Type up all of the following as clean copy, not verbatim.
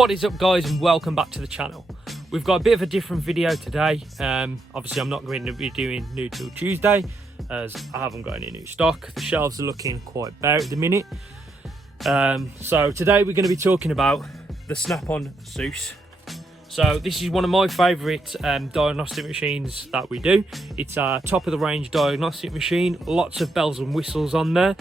What is up, guys, and welcome back to the channel. We've got a bit of a different video today. Obviously I'm not going to be doing new till Tuesday as I haven't got any new stock. The shelves are looking quite bare at the minute. So today we're going to be talking about the Snap-on Zeus. So this is one of my favourite diagnostic machines that we do. It's our top of the range diagnostic machine, lots of bells and whistles on there.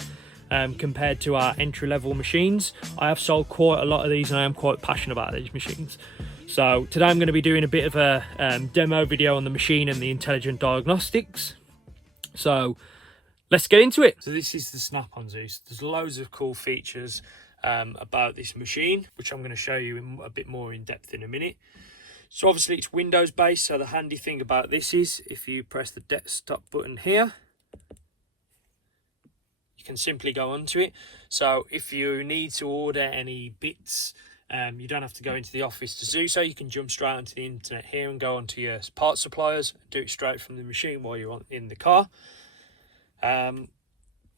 Compared to our entry-level machines. I have sold quite a lot of these and I am quite passionate about these machines. So today I'm going to be doing a bit of a demo video on the machine and the intelligent diagnostics. So let's get into it. So this is the Snap-on Zeus. There's loads of cool features about this machine, which I'm going to show you in a bit more in depth in a minute. So obviously it's Windows based, so the handy thing about this is if you press the desktop button here, you can simply go onto it. So if you need to order any bits, you don't have to go into the office to do so. You can jump straight onto the internet here and go onto your parts suppliers, do it straight from the machine while you're in the car.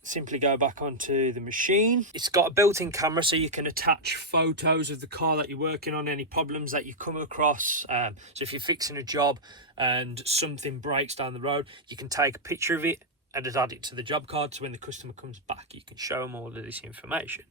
Simply go back onto the machine. It's got a built-in camera, so you can attach photos of the car that you're working on, any problems that you come across. So if you're fixing a job and something breaks down the road, you can take a picture of it and add it to the job card, so when the customer comes back you can show them all of this information.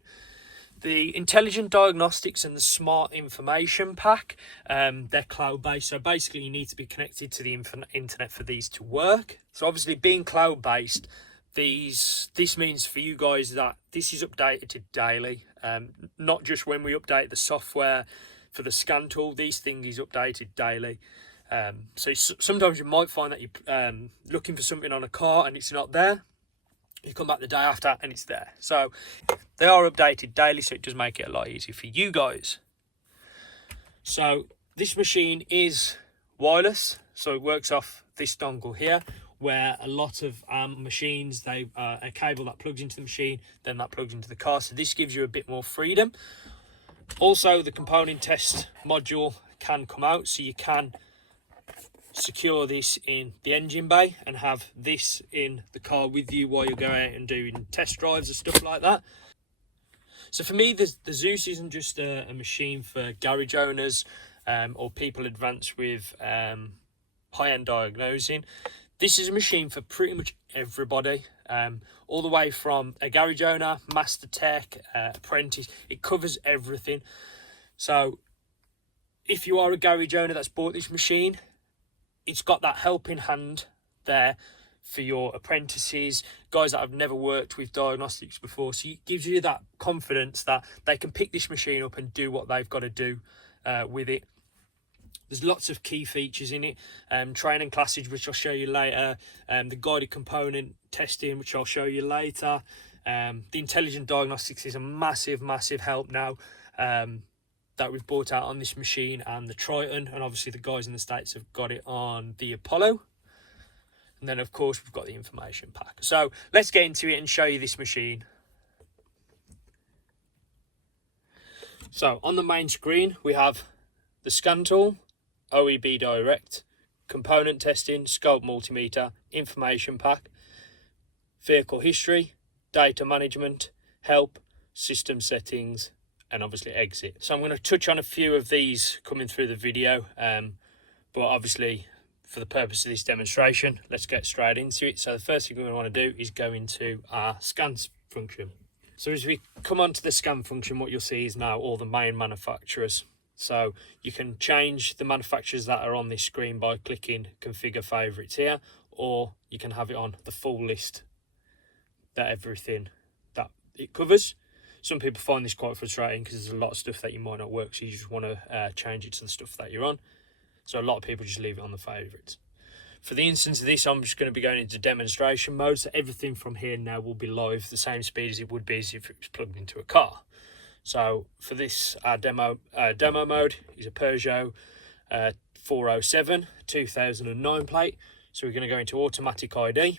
The intelligent diagnostics and the smart information pack, they're cloud based, so basically you need to be connected to the internet for these to work. So obviously being cloud based, this means for you guys that this is updated daily, not just when we update the software for the scan tool. These things is updated daily. So sometimes you might find that you're looking for something on a car and it's not there. You come back the day after and it's there. So they are updated daily, so it does make it a lot easier for you guys. So this machine is wireless, so it works off this dongle here, where a lot of machines, they a cable that plugs into the machine, then that plugs into the car. So this gives you a bit more freedom. Also, the component test module can come out, so you can secure this in the engine bay and have this in the car with you while you're going out and doing test drives and stuff like that. So for me, the Zeus isn't just a machine for garage owners or people advanced with high-end diagnosing. This is a machine for pretty much everybody, all the way from a garage owner, master tech, apprentice. It covers everything. So if you are a garage owner that's bought this machine, it's got that helping hand there for your apprentices, guys that have never worked with diagnostics before. So it gives you that confidence that they can pick this machine up and do what they've got to do with it. There's lots of key features in it, training classes, which I'll show you later, the guided component testing, which I'll show you later. The intelligent diagnostics is a massive help now that we've brought out on this machine and the Triton, and obviously the guys in the States have got it on the Apollo. And then of course we've got the information pack. So let's get into it and show you this machine. So on the main screen we have the scan tool, OEB direct, component testing, scope multimeter, information pack, vehicle history, data management, help, system settings, and obviously exit. So I'm going to touch on a few of these coming through the video, but obviously for the purpose of this demonstration, let's get straight into it. So the first thing we're going to want to do is go into our scan function. So as we come onto the scan function, what you'll see is now all the main manufacturers. So you can change the manufacturers that are on this screen by clicking configure favorites here, or you can have it on the full list, that everything that it covers. Some people find this quite frustrating because there's a lot of stuff that you might not work, so you just want to change it to the stuff that you're on. So a lot of people just leave it on the favourites. For the instance of this, I'm just going to be going into demonstration mode, so everything from here now will be live, the same speed as it would be as if it was plugged into a car. So for this, our demo mode is a Peugeot 407 2009 plate. So we're going to go into automatic ID.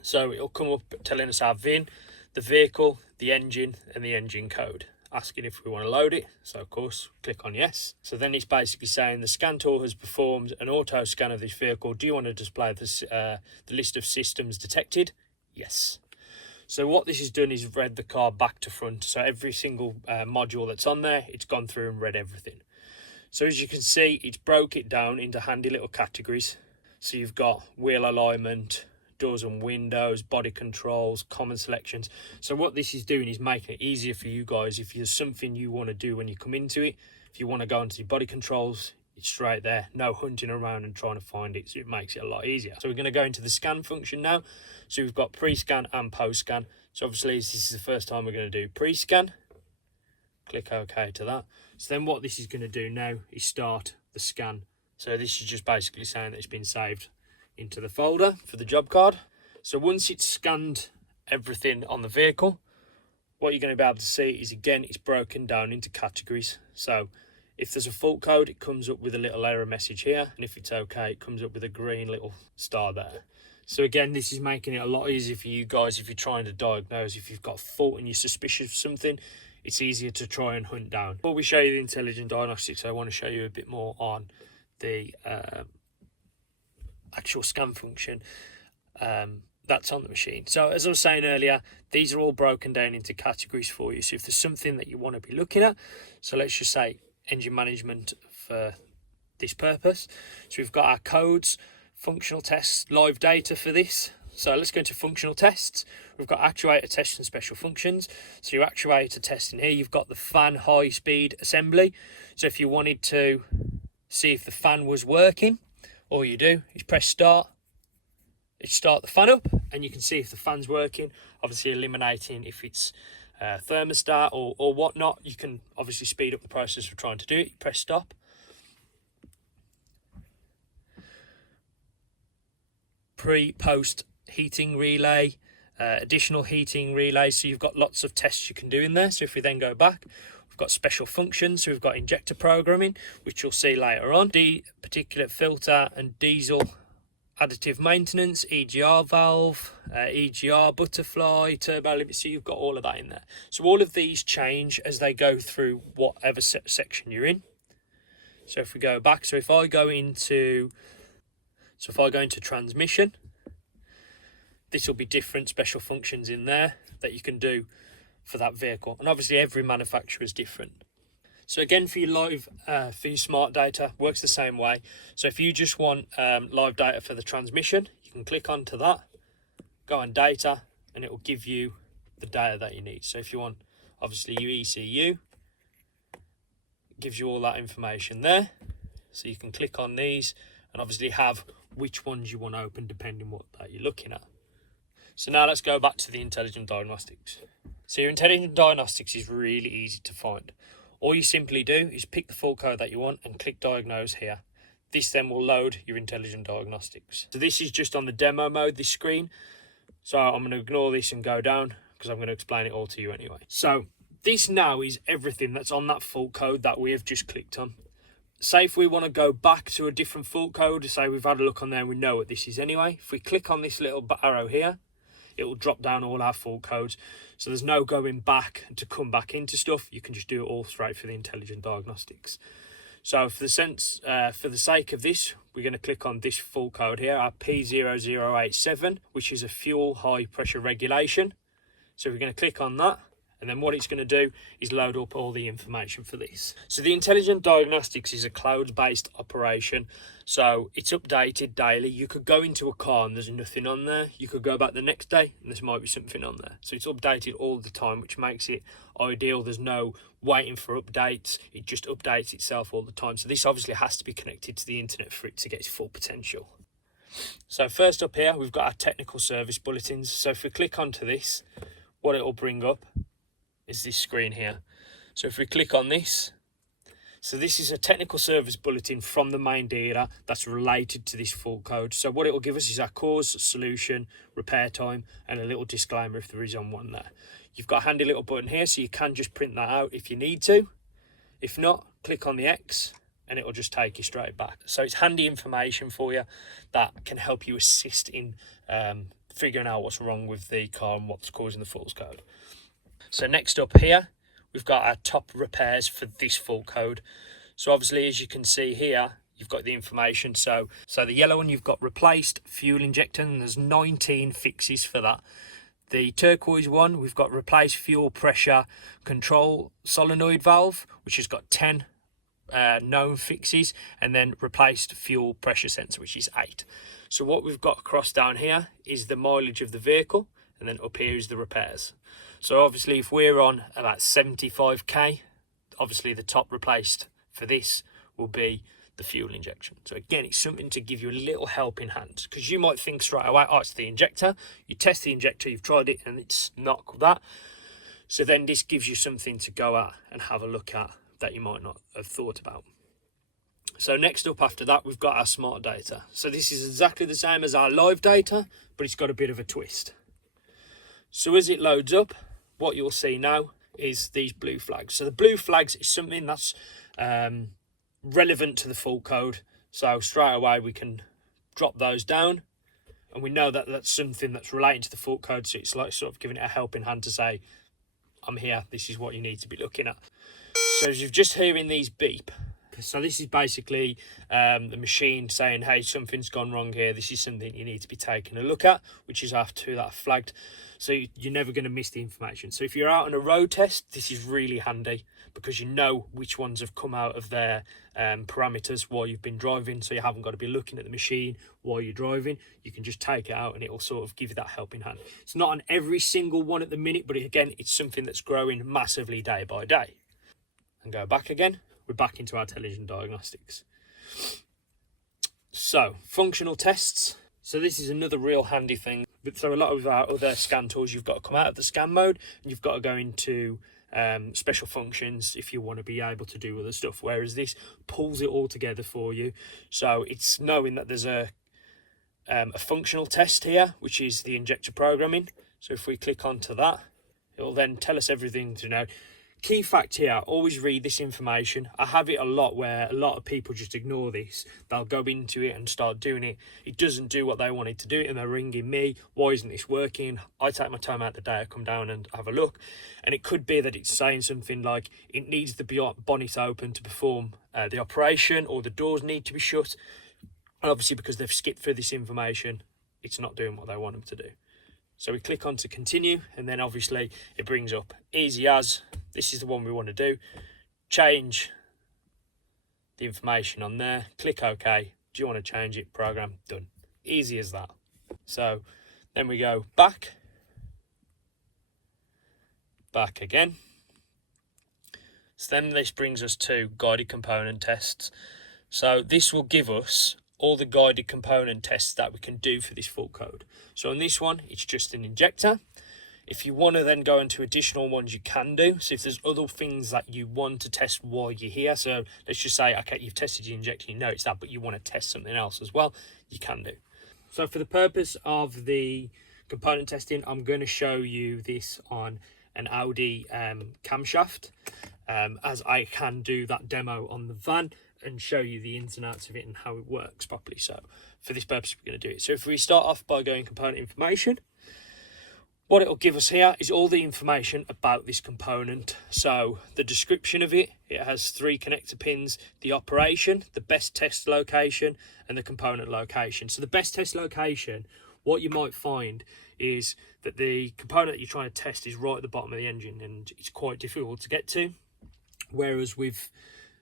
So it'll come up telling us our VIN, the vehicle, the engine, and the engine code, asking if we want to load it. So of course click on yes. So then it's basically saying the scan tool has performed an auto scan of this vehicle. Do you want to display this, the list of systems detected? Yes. So what this has done is read the car back to front. So every single module that's on there, it's gone through and read everything. So as you can see, it's broke it down into handy little categories. So you've got wheel alignment, doors and windows, body controls, common selections. So what this is doing is making it easier for you guys. If there's something you want to do when you come into it, if you want to go into the body controls, it's straight there. No hunting around and trying to find it. So it makes it a lot easier. So we're going to go into the scan function now. So we've got pre-scan and post-scan. So obviously this is the first time we're going to do pre-scan. Click OK to that. So then what this is going to do now is start the scan. So this is just basically saying that it's been saved into the folder for the job card. So once it's scanned everything on the vehicle, what you're going to be able to see is, again, it's broken down into categories. So if there's a fault code, it comes up with a little error message here, and if it's okay, it comes up with a green little star there. So again, this is making it a lot easier for you guys if you're trying to diagnose. If you've got a fault and you're suspicious of something, it's easier to try and hunt down. Before we show you the Intelligent Diagnostics, I want to show you a bit more on the actual scan function that's on the machine. So as I was saying earlier, these are all broken down into categories for you. So if there's something that you want to be looking at, so let's just say engine management for this purpose. So we've got our codes, functional tests, live data for this. So let's go to functional tests. We've got actuator tests and special functions. So your actuator test in here, you've got the fan high speed assembly. So if you wanted to see if the fan was working, all you do is press start. It start the fan up and you can see if the fan's working, obviously eliminating if it's thermostat or whatnot. You can obviously speed up the process of trying to do it. You press stop. Pre-post heating relay, additional heating relays. So you've got lots of tests you can do in there. So if we then go back, we've got special functions. So we've got injector programming, which you'll see later on. Particulate filter and diesel additive maintenance, EGR valve, EGR butterfly, turbo limit. So you've got all of that in there. So all of these change as they go through whatever section you're in. So if we go back, so if I go into transmission, this will be different special functions in there that you can do for that vehicle. And obviously every manufacturer is different. So again, for your live, for your smart data, works the same way. So if you just want live data for the transmission, you can click onto that, go on data, and it will give you the data that you need. So if you want, obviously, your ECU, it gives you all that information there. So you can click on these and obviously have which ones you want to open depending what that you're looking at. So now let's go back to the Intelligent Diagnostics. So your Intelligent Diagnostics is really easy to find. All you simply do is pick the full code that you want and click diagnose here. This then will load your Intelligent Diagnostics. So this is just on the demo mode, this screen. So I'm going to ignore this and go down because I'm going to explain it all to you anyway. So this now is everything that's on that full code that we have just clicked on. Say if we want to go back to a different full code, say we've had a look on there and we know what this is anyway. If we click on this little arrow here, it will drop down all our full codes. So there's no going back to come back into stuff. You can just do it all straight for the Intelligent Diagnostics. So for the sake of this, we're going to click on this full code here, our P0087, which is a fuel high pressure regulation. So we're going to click on that. And then what it's going to do is load up all the information for this. So the Intelligent Diagnostics is a cloud-based operation. So it's updated daily. You could go into a car and there's nothing on there. You could go back the next day and there might be something on there. So it's updated all the time, which makes it ideal. There's no waiting for updates. It just updates itself all the time. So this obviously has to be connected to the internet for it to get its full potential. So first up here, we've got our technical service bulletins. So if we click onto this, what it will bring up is this screen here. So if we click on this, so this is a technical service bulletin from the main dealer that's related to this full code. So what it will give us is our cause, solution, repair time, and a little disclaimer if there is on one there. You've got a handy little button here, so you can just print that out if you need to. If not, click on the X and it will just take you straight back. So it's handy information for you that can help you assist in figuring out what's wrong with the car and what's causing the fault code. So next up here, we've got our top repairs for this full code. So obviously, as you can see here, you've got the information. So the yellow one, you've got replaced fuel injector, and there's 19 fixes for that. The turquoise one, we've got replace fuel pressure control solenoid valve, which has got 10 known fixes, and then replaced fuel pressure sensor, which is 8. So what we've got across down here is the mileage of the vehicle, and then up here is the repairs. So obviously if we're on about 75k, obviously the top replaced for this will be the fuel injection. So again, it's something to give you a little helping hand, because you might think straight away, oh, it's the injector. You test the injector, you've tried it, and it's not that. So then this gives you something to go at and have a look at that you might not have thought about. So next up after that, we've got our smart data. So this is exactly the same as our live data, but it's got a bit of a twist. So as it loads up, what you'll see now is these blue flags. So the blue flags is something that's relevant to the fault code. So straight away we can drop those down, and we know that that's something that's relating to the fault code. So it's like sort of giving it a helping hand to say, I'm here, this is what you need to be looking at. So as you're just hearing these beep, so this is basically the machine saying, hey, something's gone wrong here. This is something you need to be taking a look at, which is after that flagged. So you're never going to miss the information. So if you're out on a road test, this is really handy, because you know which ones have come out of their parameters while you've been driving. So you haven't got to be looking at the machine while you're driving. You can just take it out and it will sort of give you that helping hand. It's not on every single one at the minute, but again, it's something that's growing massively day by day. And go back again. We're back into our television diagnostics. So functional tests. So this is another real handy thing. So a lot of our other scan tools, you've got to come out of the scan mode and you've got to go into special functions if you want to be able to do other stuff, whereas this pulls it all together for you. So it's knowing that there's a functional test here, which is the injector programming. So if we click onto that, it will then tell us everything to know. Key fact here, always read this information. I have it a lot where a lot of people just ignore this. They'll go into it and start doing it. It doesn't do what they wanted to do, and they're ringing me. Why isn't this working? I take my time out the day, I come down and have a look. And it could be that it's saying something like it needs the bonnet open to perform the operation, or the doors need to be shut. And obviously because they've skipped through this information, it's not doing what they want them to do. So we click on to continue, and then obviously it brings up easy as, this is the one we want to do. Change the information on there, click OK. Do you want to change it? Program, done. Easy as that. So then we go back again. So then this brings us to guided component tests. So this will give us all the guided component tests that we can do for this fault code. So on this one, it's just an injector. If you want to then go into additional ones, you can do. So if there's other things that you want to test while you're here, so let's just say, okay, you've tested your injector, you know it's that, but you want to test something else as well, you can do. So for the purpose of the component testing, I'm going to show you this on an Audi camshaft, as I can do that demo on the van and show you the ins and outs of it and how it works properly. So for this purpose, we're going to do it. So if we start off by going component information, what it'll give us here is all the information about this component. So the description of it, it has 3 connector pins, the operation, the best test location, and the component location. So the best test location, what you might find is that the component that you're trying to test is right at the bottom of the engine, and it's quite difficult to get to. Whereas with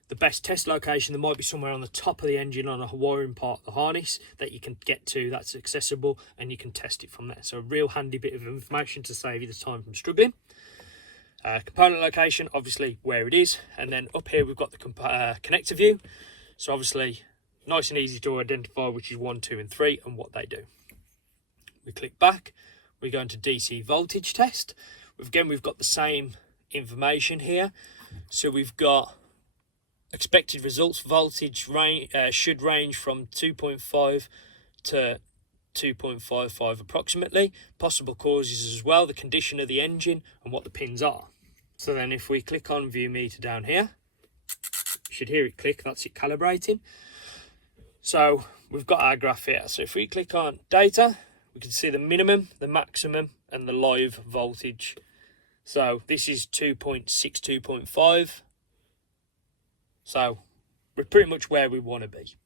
the best test location, there might be somewhere on the top of the engine on a wiring part of the harness that you can get to, that's accessible, and you can test it from there. So a real handy bit of information to save you the time from struggling. Component location, obviously where it is, and then up here we've got the connector view. So obviously nice and easy to identify which is 1, 2 and 3 and what they do. We click back, we go into DC voltage test. Again, we've got the same information here. So we've got expected results. Voltage should range from 2.5 to 2.55 approximately. Possible causes as well, the condition of the engine and what the pins are. So then if we click on view meter down here, you should hear it click, that's it calibrating. So we've got our graph here. So if we click on data, we can see the minimum, the maximum and the live voltage. So this is 2.62.5. So we're pretty much where we want to be.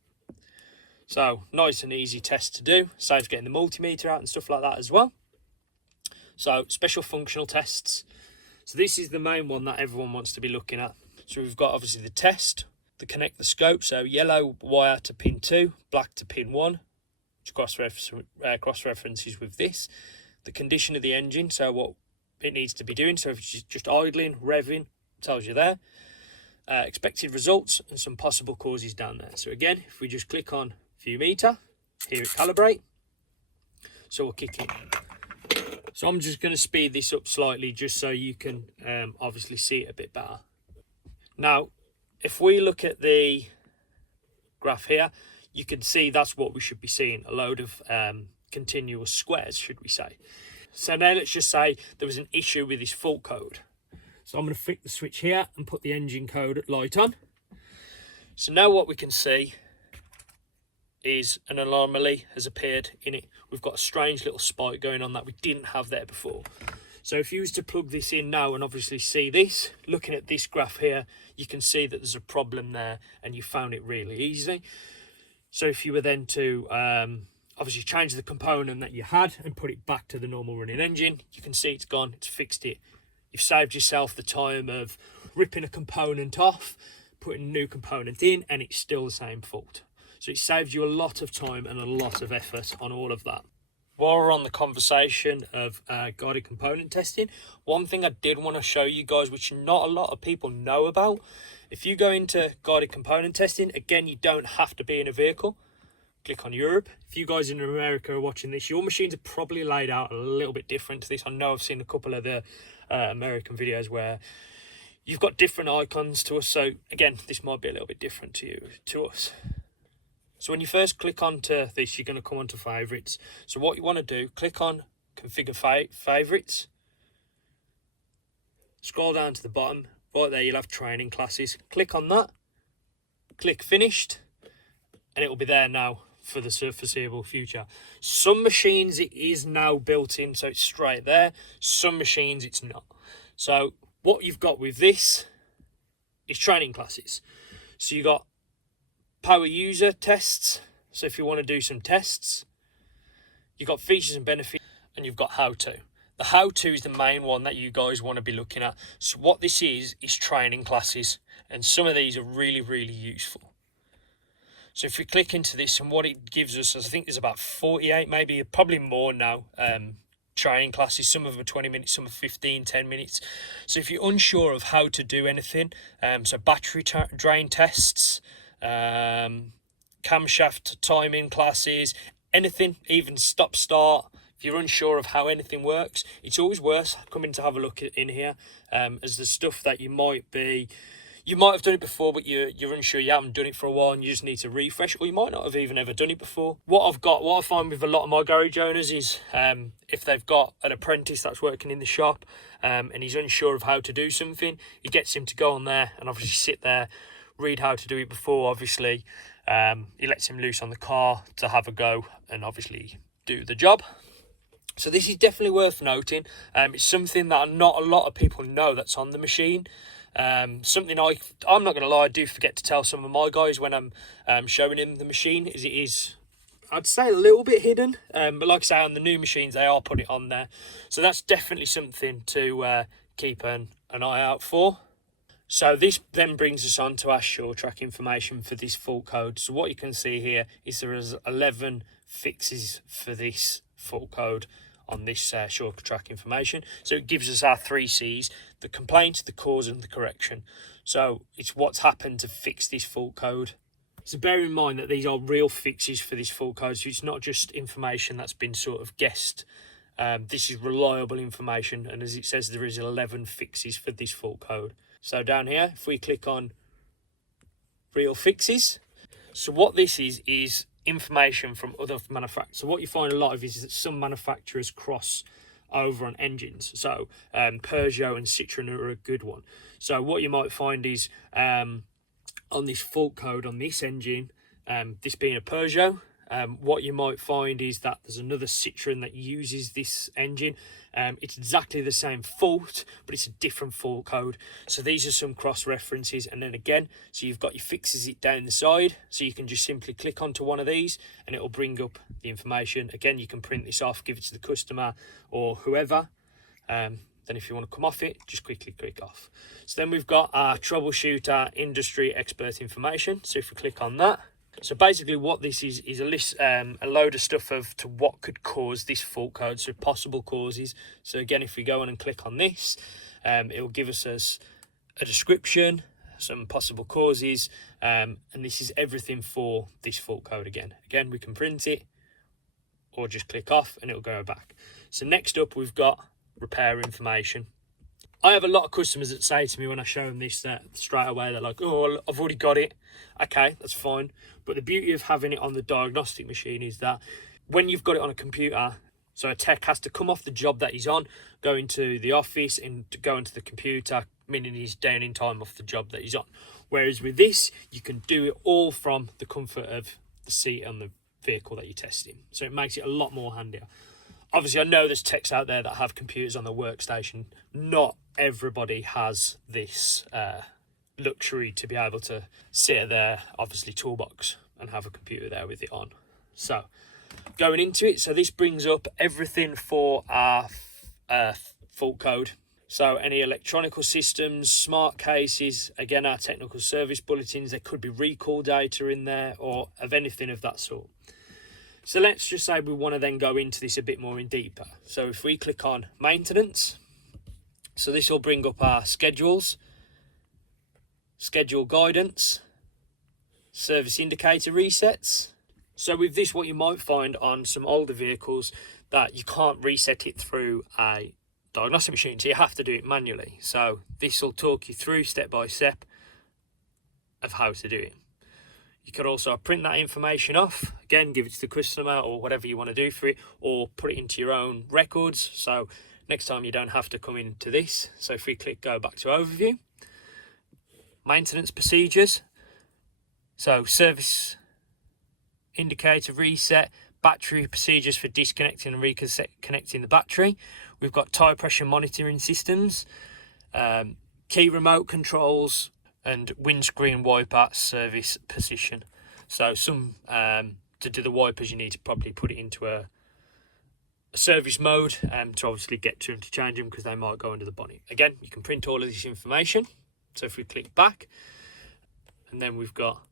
So nice and easy test to do. Saves getting the multimeter out and stuff like that as well. So special functional tests. So this is the main one that everyone wants to be looking at. So we've got obviously the test, the connect the scope. So yellow wire to pin 2, black to pin 1, which cross-references with this. The condition of the engine, so what it needs to be doing. So if it's just idling, revving, tells you there. Expected results and some possible causes down there. So again, if we just click on view meter, here it calibrate. So we'll kick in. So I'm just going to speed this up slightly just so you can obviously see it a bit better. Now, if we look at the graph here, you can see that's what we should be seeing, a load of continuous squares, should we say. So now let's just say there was an issue with this fault code. So I'm going to flick the switch here and put the engine code light on. So now what we can see is an anomaly has appeared in it. We've got a strange little spike going on that we didn't have there before. So if you was to plug this in now and obviously see this, looking at this graph here, you can see that there's a problem there and you found it really easily. So if you were then to obviously change the component that you had and put it back to the normal running engine, you can see it's gone, it's fixed it. You've saved yourself the time of ripping a component off, putting a new component in, and it's still the same fault. So it saves you a lot of time and a lot of effort on all of that. While we're on the conversation of guided component testing, one thing I did want to show you guys, which not a lot of people know about, if you go into guided component testing, again, you don't have to be in a vehicle. Click on Europe. If you guys in America are watching this, your machines are probably laid out a little bit different to this. I know I've seen a couple of the American videos where you've got different icons to us. So again, this might be a little bit different to us. So when you first click onto this, you're going to come onto favorites. So what you want to do, click on configure favorites. Scroll down to the bottom. Right there, you'll have training classes. Click on that. Click finished. And it will be there now for the foreseeable future. Some machines it is now built in, so it's straight there. Some machines it's not. So what you've got with this is training classes. So you got power user tests. So if you want to do some tests, you've got features and benefits, and you've got how to. The how to is the main one that you guys want to be looking at. So what this is training classes, and some of these are really, really useful. So if we click into this, and what it gives us, I think there's about 48, maybe probably more now, training classes. Some of them are 20 minutes, some are 15, 10 minutes. So if you're unsure of how to do anything, so battery drain tests, camshaft timing classes, anything, even stop start. If you're unsure of how anything works, it's always worth coming to have a look in here, as the stuff that you might have done it before, but you're unsure, you haven't done it for a while and you just need to refresh, or you might not have even ever done it before. What I find with a lot of my garage owners is if they've got an apprentice that's working in the shop and he's unsure of how to do something, he gets him to go on there and obviously sit there, read how to do it before. Obviously he lets him loose on the car to have a go and obviously do the job. So this is definitely worth noting. It's something that not a lot of people know that's on the machine. Something I'm not going to lie, I do forget to tell some of my guys when I'm showing him the machine, is it is, I'd say, a little bit hidden, but like I say, on the new machines they are putting it on there, so that's definitely something to keep an eye out for. So this then brings us on to our short track information for this fault code. So what you can see here is there is 11 fixes for this fault code on this short track information. So it gives us our 3 C's: the complaint, the cause, and the correction. So it's what's happened to fix this fault code. So bear in mind that these are real fixes for this fault code, so it's not just information that's been sort of guessed. This is reliable information, and as it says, there is 11 fixes for this fault code. So down here, if we click on real fixes, so what this is information from other manufacturers. So what you find a lot of is that some manufacturers cross over on engines. So Peugeot and Citroen are a good one. So what you might find is on this fault code on this engine, this being a Peugeot, what you might find is that there's another Citroen that uses this engine. It's exactly the same fault, but it's a different fault code. So these are some cross references, and then again, so you've got your fixes it down the side, so you can just simply click onto one of these and it will bring up the information. Again, you can print this off, give it to the customer or whoever, Then if you want to come off it, just quickly click off. So then we've got our Troubleshooter industry expert information. So if we click on that, so basically what this is a list, a load of stuff to what could cause this fault code, so possible causes. So again, if we go on and click on this, it will give us a description, some possible causes, and this is everything for this fault code again. Again, we can print it or just click off and it'll go back. So next up, we've got repair information. I have a lot of customers that say to me when I show them this that straight away they're like, oh, I've already got it. Okay, that's fine. But the beauty of having it on the diagnostic machine is that when you've got it on a computer, so a tech has to come off the job that he's on, go into the office and go into the computer, meaning he's down in time off the job that he's on. Whereas with this, you can do it all from the comfort of the seat on the vehicle that you're testing. So it makes it a lot more handier. Obviously, I know there's techs out there that have computers on their workstation. Not everybody has this luxury to be able to sit at their, obviously, toolbox and have a computer there with it on. So, going into it, so this brings up everything for our fault code. So, any electronical systems, smart cases, again, our technical service bulletins, there could be recall data in there or of anything of that sort. So let's just say we want to then go into this a bit more in deeper. So if we click on maintenance, so this will bring up our schedules, schedule guidance, service indicator resets. So with this, what you might find on some older vehicles that you can't reset it through a diagnostic machine, so you have to do it manually. So this will talk you through step by step of how to do it. You could also print that information off, again, give it to the customer or whatever you want to do for it, or put it into your own records. So next time you don't have to come into this. So if we click go back to overview, maintenance procedures. So service indicator reset, battery procedures for disconnecting and reconnecting the battery. We've got tire pressure monitoring systems, key remote controls, and windscreen wiper service position. So some to do the wipers, you need to probably put it into a service mode to obviously get to them to change them because they might go under the bonnet. Again, you can print all of this information. So if we click back, and then we've got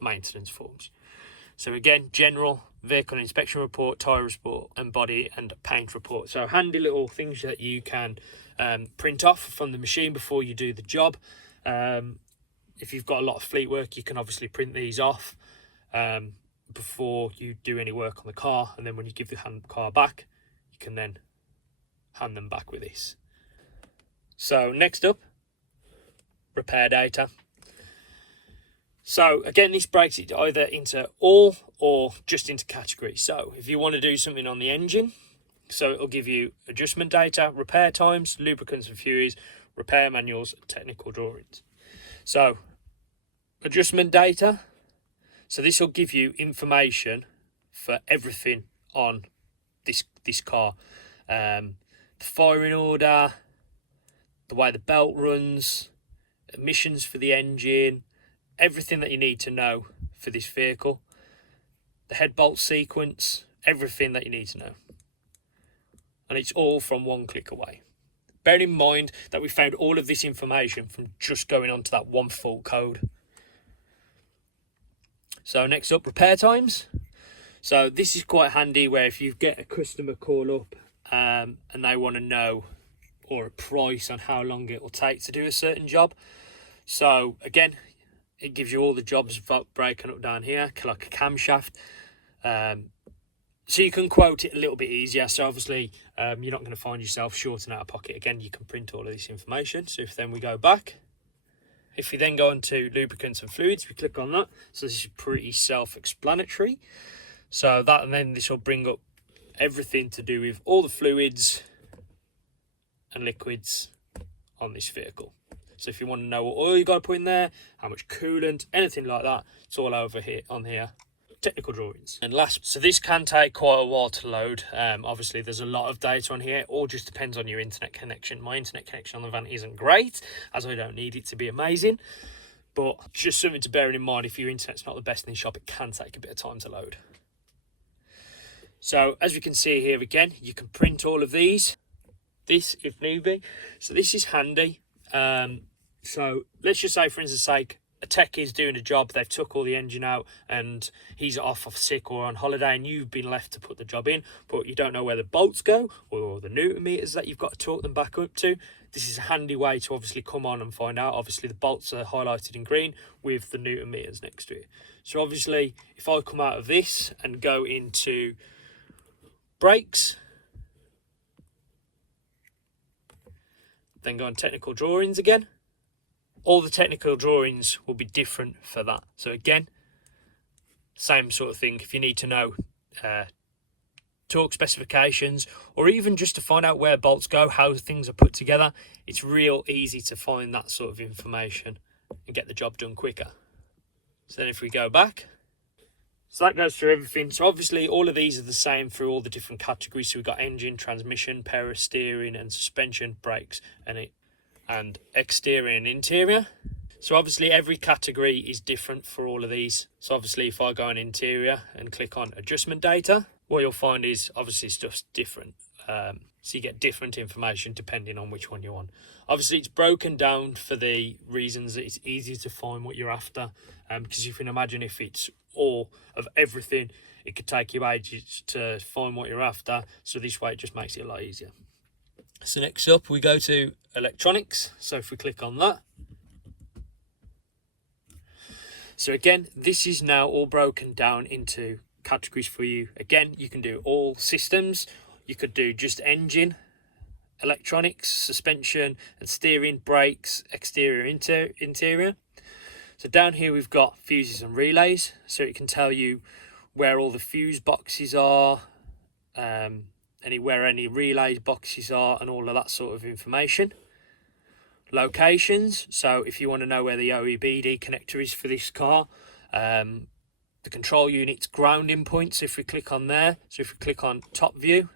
maintenance forms. So again, general vehicle inspection report, tyre report, and body and paint report. So handy little things that you can print off from the machine before you do the job. If you've got a lot of fleet work, you can obviously print these off before you do any work on the car, and then when you give the car back, you can then hand them back with this. So next up, repair data. So again, this breaks it either into all or just into categories. So if you want to do something on the engine, so it'll give you adjustment data, repair times, lubricants and fluids, repair manuals, technical drawings. So adjustment data, so this will give you information for everything on this car, the firing order, the way the belt runs, emissions for the engine, everything that you need to know for this vehicle, the head bolt sequence, everything that you need to know, and it's all from one click away. Bear in mind that we found all of this information from just going onto that one fault code. So next up, repair times. So this is quite handy where if you get a customer call up and they want to know or a price on how long it will take to do a certain job. So again, it gives you all the jobs breaking up down here, like a camshaft. So you can quote it a little bit easier. So obviously you're not going to find yourself short and out of pocket. Again, you can print all of this information. So if then we go back, if we then go into lubricants and fluids, we click on that. So this is pretty self-explanatory. So that, and then this will bring up everything to do with all the fluids and liquids on this vehicle. So if you want to know what oil you got to put in there, how much coolant, anything like that, it's all over here on here. Technical drawings. And last, so this can take quite a while to load. Obviously there's a lot of data on here. It all just depends on your internet connection. My internet connection on the van isn't great, as I don't need it to be amazing, but just something to bear in mind. If your internet's not the best in the shop, it can take a bit of time to load. So as we can see here again, you can print all of these this if need be. So this is handy. So let's just say, for instance sake, a tech is doing a job, they've took all the engine out and he's off sick or on holiday, and you've been left to put the job in, but you don't know where the bolts go or the newton meters that you've got to torque them back up to. This is a handy way to obviously come on and find out. Obviously the bolts are highlighted in green with the newton meters next to it. So obviously if I come out of this and go into brakes, then go on technical drawings again, all the technical drawings will be different for that. So again, same sort of thing. If you need to know torque specifications, or even just to find out where bolts go, how things are put together, it's real easy to find that sort of information and get the job done quicker. So then if we go back, so that goes through everything. So obviously all of these are the same through all the different categories. So we've got engine, transmission, power steering and suspension, brakes and exterior and interior. So obviously every category is different for all of these. So obviously if I go on interior and click on adjustment data, what you'll find is obviously stuff's different. So you get different information depending on which one you want. Obviously it's broken down for the reasons that it's easier to find what you're after, because you can imagine if it's all of everything, it could take you ages to find what you're after. So this way it just makes it a lot easier. So next up we go to electronics. So if we click on that, so again this is now all broken down into categories for you. Again, you can do all systems, you could do just engine, electronics, suspension and steering, brakes, exterior, interior. So down here we've got fuses and relays, so it can tell you where all the fuse boxes are, where any relay boxes are and all of that sort of information. Locations, so if you want to know where the OEBD connector is for this car, the control unit's grounding points, if we click on there. So if we click on top view,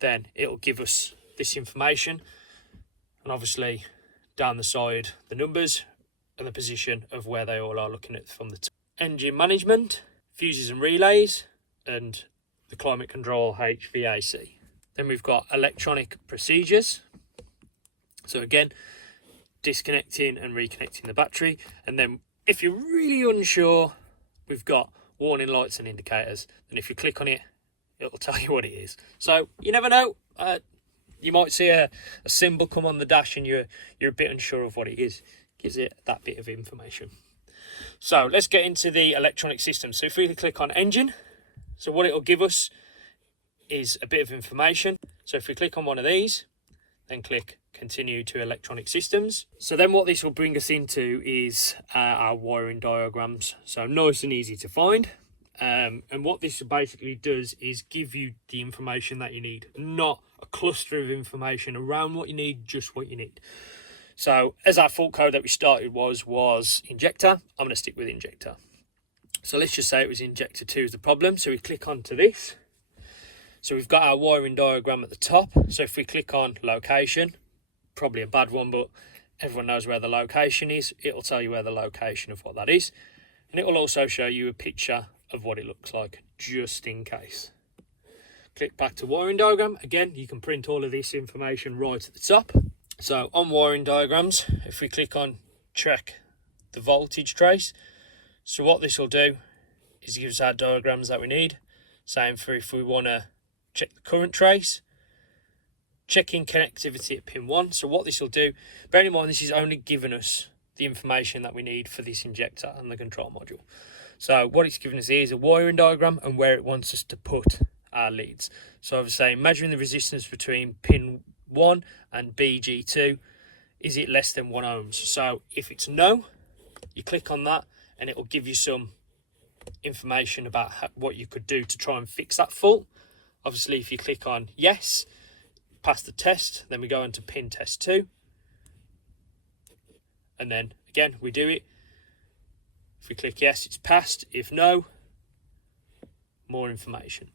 then it'll give us this information, and obviously down the side the numbers and the position of where they all are looking at from the top. Engine management, fuses and relays, and the climate control HVAC. Then we've got electronic procedures. So again, disconnecting and reconnecting the battery. And then if you're really unsure, we've got warning lights and indicators. And if you click on it, it'll tell you what it is. So you never know. You might see a symbol come on the dash and you're a bit unsure of what it is. Gives it that bit of information. So let's get into the electronic system. So if we click on engine, so what it'll give us is a bit of information. So if we click on one of these, then click continue to electronic systems. So then what this will bring us into is our wiring diagrams. So nice and easy to find. And what this basically does is give you the information that you need, not a cluster of information around what you need, just what you need. So as our fault code that we started was injector, I'm going to stick with injector. So let's just say it was injector 2 is the problem. So we click onto this. So we've got our wiring diagram at the top. So if we click on location, probably a bad one, but everyone knows where the location is. It'll tell you where the location of what that is. And it will also show you a picture of what it looks like, just in case. Click back to wiring diagram. Again, you can print all of this information right at the top. So on wiring diagrams, if we click on check the voltage trace, so what this will do is give us our diagrams that we need. Same for if we want to check the current trace, checking connectivity at pin 1. So what this will do, bear in mind this is only giving us the information that we need for this injector and the control module. So what it's giving us here is a wiring diagram and where it wants us to put our leads. So I was saying measuring the resistance between pin 1 and BG2, is it less than 1 ohms? So if it's no, you click on that and it will give you some information about what you could do to try and fix that fault. Obviously if you click on yes, pass the test, then we go into pin test 2, and then again we do it. If we click yes, it's passed. If no, more information.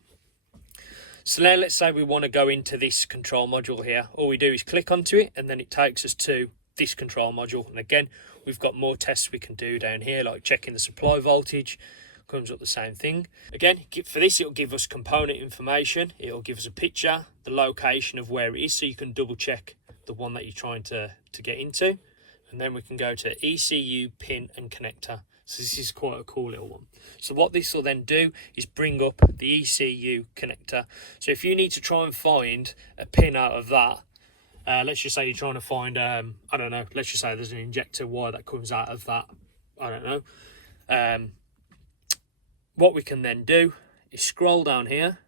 So now let's say we want to go into this control module here. All we do is click onto it and then it takes us to this control module. And again, we've got more tests we can do down here, like checking the supply voltage, comes up the same thing. Again, for this, it'll give us component information. It'll give us a picture, the location of where it is, so you can double check the one that you're trying to get into. And then we can go to Ecu Pin and Connector. So this is quite a cool little one. So what this will then do is bring up the ECU connector. So if you need to try and find a pin out of that, let's just say you're trying to find, I don't know, let's just say there's an injector wire that comes out of that, I don't know. What we can then do is scroll down here.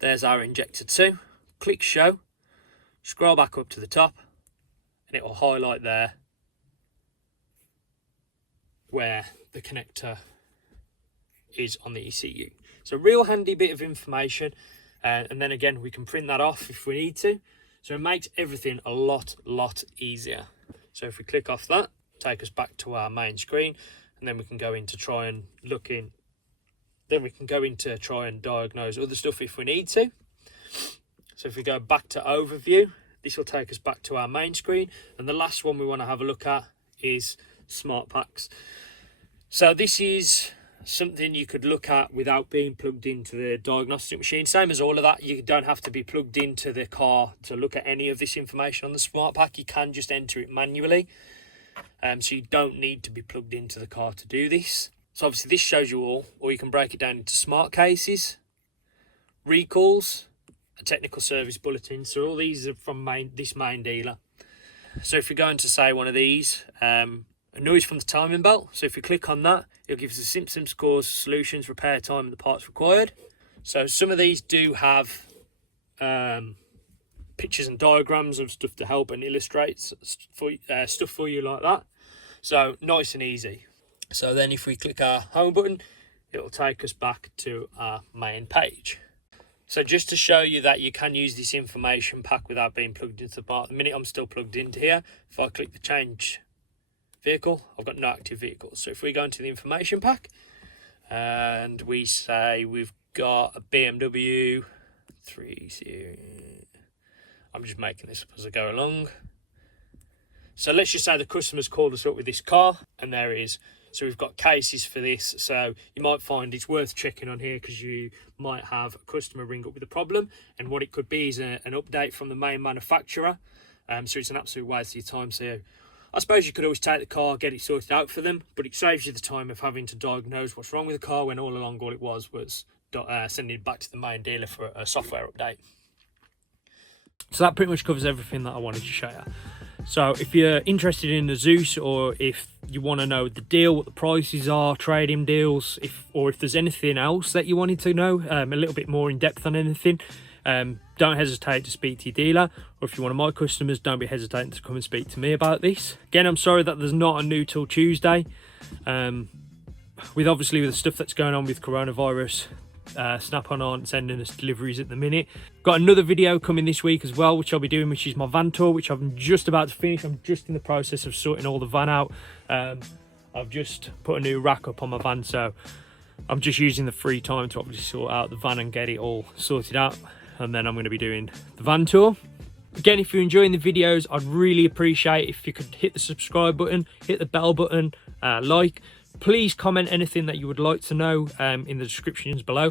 There's our injector 2. Click show, scroll back up to the top, and it will highlight there where the connector is on the ECU. So real handy bit of information, and then again we can print that off if we need to. So it makes everything a lot easier. So if we click off that, take us back to our main screen, and then we can go in to try and look in. Then we can go in to try and diagnose other stuff if we need to. So if we go back to overview, this will take us back to our main screen. And the last one we want to have a look at is smart packs. So this is something you could look at without being plugged into the diagnostic machine. Same as all of that, you don't have to be plugged into the car to look at any of this information on the smart pack. You can just enter it manually. So you don't need to be plugged into the car to do this. So obviously this shows you all, or you can break it down into smart cases, recalls, a technical service bulletin. So all these are from this main dealer. So if you're going to say one of these, a noise from the timing belt. So if you click on that, it'll give us the symptoms, cause, solutions, repair time, and the parts required. So some of these do have pictures and diagrams of stuff to help and illustrate stuff for you like that. So nice and easy. So then if we click our home button, it'll take us back to our main page. So just to show you that you can use this information pack without being plugged into the part, at the minute I'm still plugged into here. If I click the change vehicle, I've got no active vehicles. So if we go into the information pack and we say we've got a BMW 3 Series, I'm just making this up as I go along. So let's just say the customer's called us up with this car, and there it is. So we've got cases for this. So you might find it's worth checking on here because you might have a customer ring up with a problem, and what it could be is an update from the main manufacturer. So it's an absolute waste of your time. So I suppose you could always take the car, get it sorted out for them, but it saves you the time of having to diagnose what's wrong with the car when all along all it was sending it back to the main dealer for a software update. So that pretty much covers everything that I wanted to show you. So if you're interested in the Zeus, or if you want to know the deal, what the prices are, trading deals, or if there's anything else that you wanted to know, a little bit more in depth on anything, don't hesitate to speak to your dealer. Or if you're one of my customers, don't be hesitating to come and speak to me about this. Again, I'm sorry that there's not a new till Tuesday. With the stuff that's going on with coronavirus, Snap-on aren't sending us deliveries at the minute. Got another video coming this week as well, which I'll be doing, which is my van tour, which I'm just about to finish. I'm just in the process of sorting all the van out. I've just put a new rack up on my van, so I'm just using the free time to obviously sort out the van and get it all sorted out, and then I'm going to be doing the van tour. Again, if you're enjoying the videos, I'd really appreciate if you could hit the subscribe button, hit the bell button, like. Please comment anything that you would like to know in the descriptions below.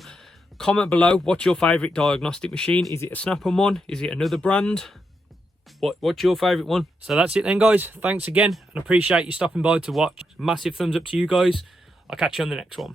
Comment below, what's your favourite diagnostic machine? Is it a Snap-on one? Is it another brand? What's your favourite one? So that's it then, guys. Thanks again, and appreciate you stopping by to watch. Massive thumbs up to you guys. I'll catch you on the next one.